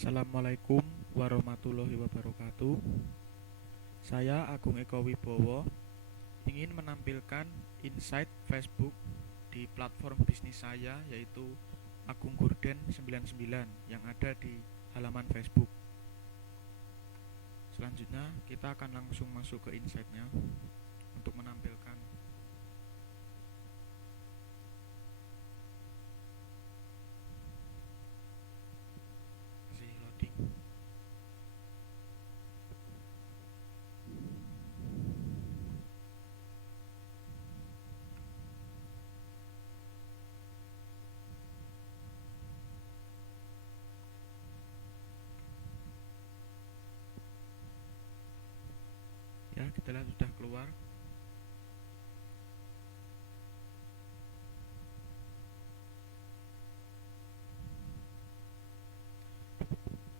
Assalamualaikum warahmatullahi wabarakatuh. Saya Agung Eko Wibowo ingin menampilkan insight Facebook di platform bisnis saya, yaitu Agung Gorden 99 yang ada di halaman Facebook. Selanjutnya kita akan langsung masuk ke insight-nya untuk menampilkan. Masih loading. Ya, kita lihat sudah keluar.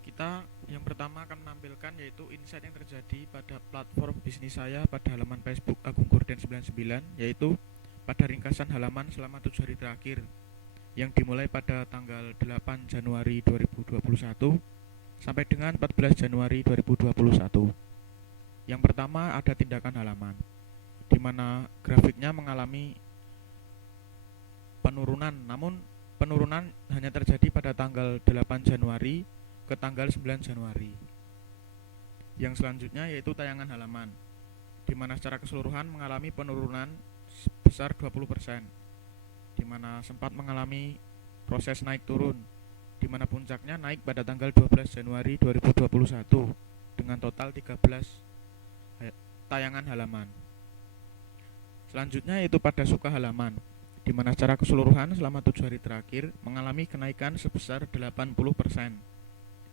Kita yang pertama akan menampilkan yaitu insight yang terjadi pada platform bisnis saya pada halaman Facebook Agung Gorden 99, yaitu pada ringkasan halaman selama 7 hari terakhir yang dimulai pada tanggal 8 Januari 2021 sampai dengan 14 Januari 2021. Yang pertama ada tindakan halaman, di mana grafiknya mengalami penurunan, namun penurunan hanya terjadi pada tanggal 8 Januari ke tanggal 9 Januari. Yang selanjutnya yaitu tayangan halaman, di mana secara keseluruhan mengalami penurunan sebesar 20%, di mana sempat mengalami proses naik turun, di mana puncaknya naik pada tanggal 12 Januari 2021 dengan total 13 tayangan halaman. Selanjutnya yaitu pada suka halaman, di mana secara keseluruhan selama 7 hari terakhir mengalami kenaikan sebesar 80%,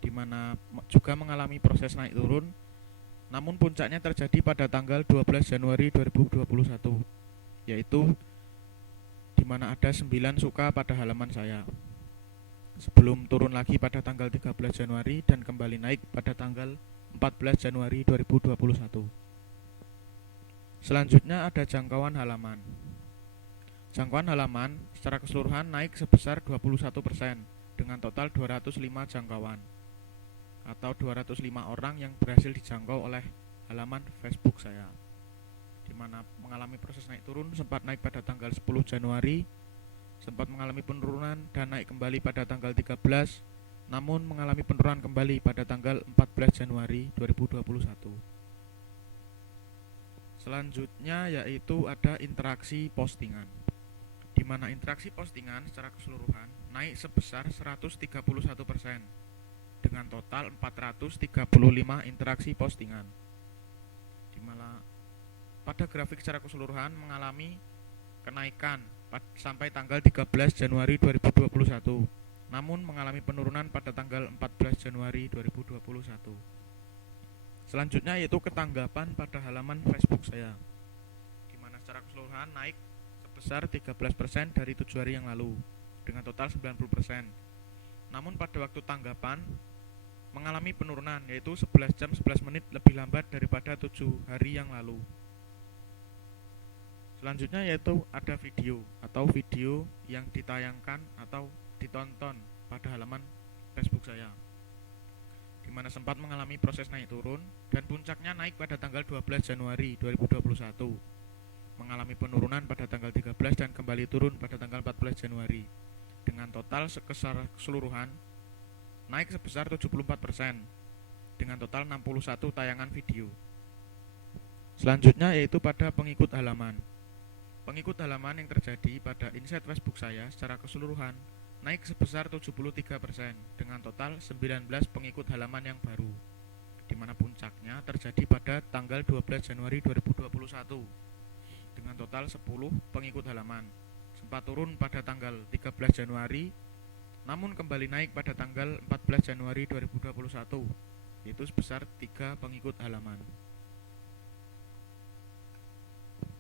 di mana juga mengalami proses naik turun, namun puncaknya terjadi pada tanggal 12 Januari 2021, yaitu di mana ada 9 suka pada halaman saya, sebelum turun lagi pada tanggal 13 Januari dan kembali naik pada tanggal 14 Januari 2021. Selanjutnya ada jangkauan halaman. Jangkauan halaman secara keseluruhan naik sebesar 21% dengan total 205 jangkauan atau 205 orang yang berhasil dijangkau oleh halaman Facebook saya, di mana mengalami proses naik turun, sempat naik pada tanggal 10 Januari, sempat mengalami penurunan dan naik kembali pada tanggal 13, namun mengalami penurunan kembali pada tanggal 14 Januari 2021. Selanjutnya yaitu ada interaksi postingan, di mana interaksi postingan secara keseluruhan naik sebesar 131% dengan total 435 interaksi postingan, di mana pada grafik secara keseluruhan mengalami kenaikan sampai tanggal 13 Januari 2021, namun mengalami penurunan pada tanggal 14 Januari 2021. Selanjutnya yaitu ketanggapan pada halaman Facebook saya, di mana secara keseluruhan naik sebesar 13% dari 7 hari yang lalu dengan total 90%. Namun pada waktu tanggapan mengalami penurunan, yaitu 11 jam 11 menit lebih lambat daripada 7 hari yang lalu. Selanjutnya yaitu ada video atau video yang ditayangkan atau ditonton pada halaman Facebook saya, di mana sempat mengalami proses naik turun dan puncaknya naik pada tanggal 12 Januari 2021, mengalami penurunan pada tanggal 13 dan kembali turun pada tanggal 14 Januari, dengan total keseluruhan naik sebesar 74% dengan total 61 tayangan video. Selanjutnya yaitu pada pengikut halaman. Pengikut halaman yang terjadi pada insight Facebook saya secara keseluruhan naik sebesar 73% dengan total 19 pengikut halaman yang baru, di mana puncaknya terjadi pada tanggal 12 Januari 2021 dengan total 10 pengikut halaman. Sempat turun pada tanggal 13 Januari, namun kembali naik pada tanggal 14 Januari 2021, yaitu sebesar 3 pengikut halaman.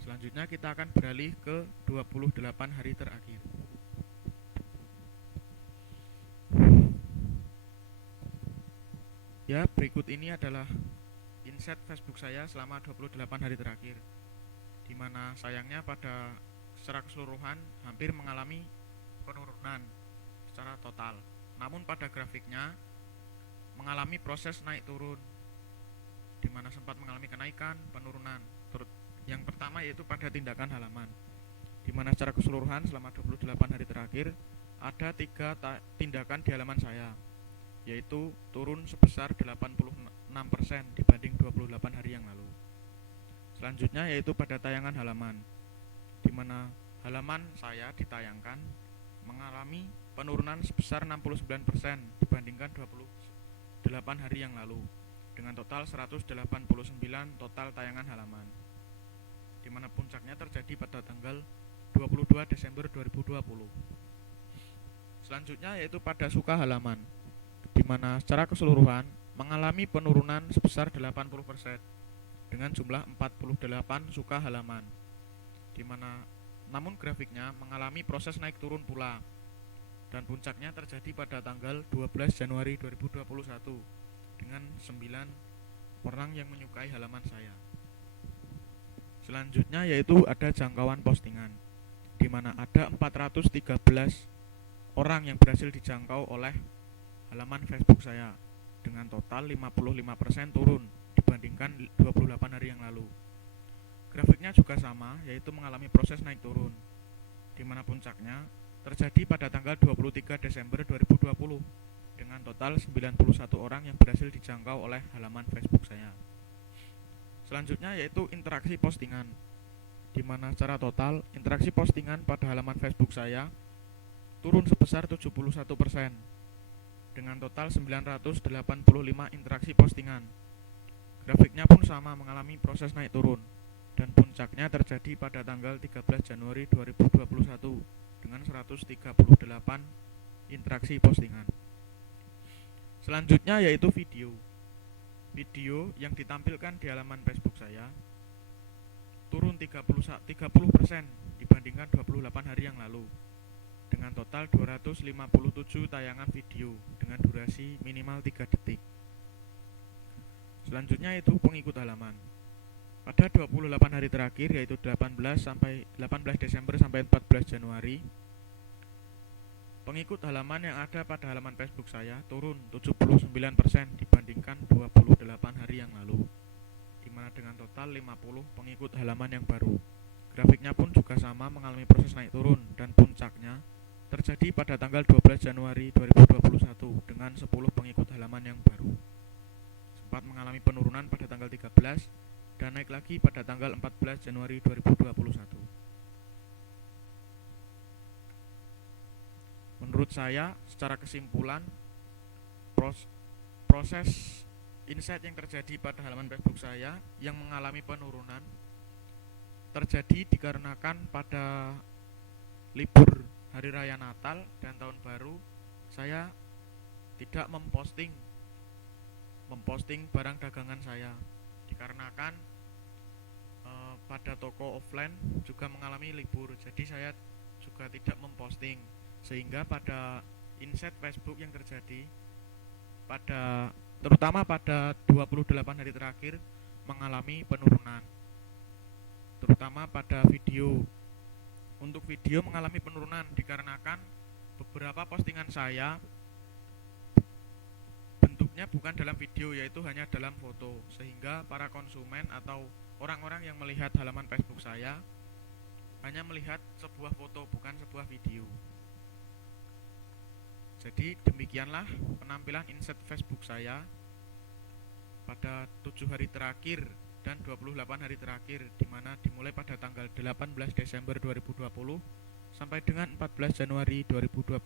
Selanjutnya kita akan beralih ke 28 hari terakhir. Ya, berikut ini adalah insight Facebook saya selama 28 hari terakhir, di mana sayangnya pada secara keseluruhan hampir mengalami penurunan secara total. Namun pada grafiknya mengalami proses naik turun, di mana sempat mengalami kenaikan, penurunan. Yang pertama yaitu pada tindakan halaman, di mana secara keseluruhan selama 28 hari terakhir ada 3 tindakan di halaman saya, yaitu turun sebesar 86% dibanding 28 hari yang lalu. Selanjutnya yaitu pada tayangan halaman, di mana halaman saya ditayangkan mengalami penurunan sebesar 69% dibandingkan 28 hari yang lalu, dengan total 189 total tayangan halaman, di mana puncaknya terjadi pada tanggal 22 Desember 2020. Selanjutnya yaitu pada suka halaman, di mana secara keseluruhan mengalami penurunan sebesar 80% dengan jumlah 48 suka halaman, di mana namun grafiknya mengalami proses naik turun pula, dan puncaknya terjadi pada tanggal 12 Januari 2021 dengan 9 orang yang menyukai halaman saya. Selanjutnya yaitu ada jangkauan postingan, di mana ada 413 orang yang berhasil dijangkau oleh halaman Facebook saya dengan total 55% turun dibandingkan 28 hari yang lalu. Grafiknya juga sama, yaitu mengalami proses naik turun, di mana puncaknya terjadi pada tanggal 23 Desember 2020 dengan total 91 orang yang berhasil dijangkau oleh halaman Facebook saya. Selanjutnya yaitu interaksi postingan, di mana secara total interaksi postingan pada halaman Facebook saya turun sebesar 71% dengan total 985 interaksi postingan. Grafiknya pun sama, mengalami proses naik turun, dan puncaknya terjadi pada tanggal 13 Januari 2021 dengan 138 interaksi postingan. Selanjutnya yaitu video. Video yang ditampilkan di halaman Facebook saya turun 30% dibandingkan 28 hari yang lalu, dengan total 257 tayangan video dengan durasi minimal 3 detik. Selanjutnya itu pengikut halaman. Pada 28 hari terakhir, yaitu 18 Desember sampai 14 Januari, pengikut halaman yang ada pada halaman Facebook saya turun 79% dibandingkan 28 hari yang lalu, di mana dengan total 50 pengikut halaman yang baru. Grafiknya pun juga sama, mengalami proses naik turun, dan puncaknya terjadi pada tanggal 12 Januari 2021 dengan 10 pengikut halaman yang baru. Sempat mengalami penurunan pada tanggal 13 dan naik lagi pada tanggal 14 Januari 2021. Menurut saya, secara kesimpulan, proses insight yang terjadi pada halaman Facebook saya yang mengalami penurunan terjadi dikarenakan pada libur Hari Raya Natal dan Tahun Baru saya tidak memposting barang dagangan saya, dikarenakan pada toko offline juga mengalami libur, jadi saya juga tidak memposting, sehingga pada insight Facebook yang terjadi terutama pada 28 hari terakhir mengalami penurunan, terutama pada video. Untuk video mengalami penurunan dikarenakan beberapa postingan saya bentuknya bukan dalam video, yaitu hanya dalam foto, sehingga para konsumen atau orang-orang yang melihat halaman Facebook saya hanya melihat sebuah foto, bukan sebuah video. Jadi demikianlah penampilan insight Facebook saya pada 7 hari terakhir dan 28 hari terakhir, di mana dimulai pada tanggal 18 Desember 2020 sampai dengan 14 Januari 2021.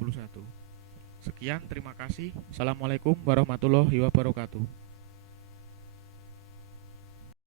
Sekian, terima kasih. Assalamualaikum warahmatullahi wabarakatuh.